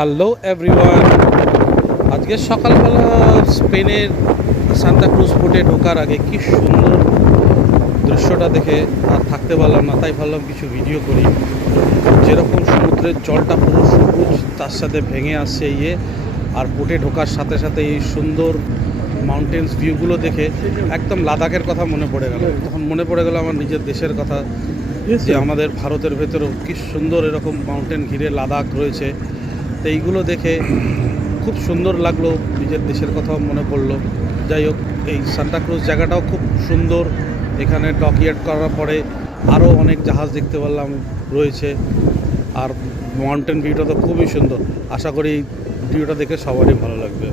Hello everyone, আজকে সকালবেলা স্পেনের সান্তা ক্রুজ পোর্টে ঢোকার আগে কি সুন্দর দৃশ্যটা দেখে আর থাকতে পারলাম না, তাই ভাবলাম কিছু ভিডিও করি। যেরকম সমুদ্রের জলটা পুরো সবুজ, তার সাথে ভেঙে আসছে আর পোর্টে ঢোকার সাথে সাথে এই সুন্দর মাউন্টেন্স ভিউগুলো দেখে একদম লাদাখের কথা মনে পড়ে গেল। তখন মনে পড়ে গেল আমার নিজের দেশের কথা, যে আমাদের ভারতের ভেতরেও কি সুন্দর এরকম মাউন্টেন ঘিরে লাদাখ রয়েছে। তো এইগুলো দেখে খুব সুন্দর লাগলো, নিজের দেশের কথাও মনে পড়লো। যাই হোক, এই সান্তা ক্রুজ জায়গাটাও খুব সুন্দর। এখানে ডকইয়ার্ড করার পরে আরও অনেক জাহাজ দেখতে পারলাম রয়েছে, আর মাউন্টেন ভিউটা তো খুবই সুন্দর। আশা করি ভিডিওটা দেখে সবারই ভালো লাগবে।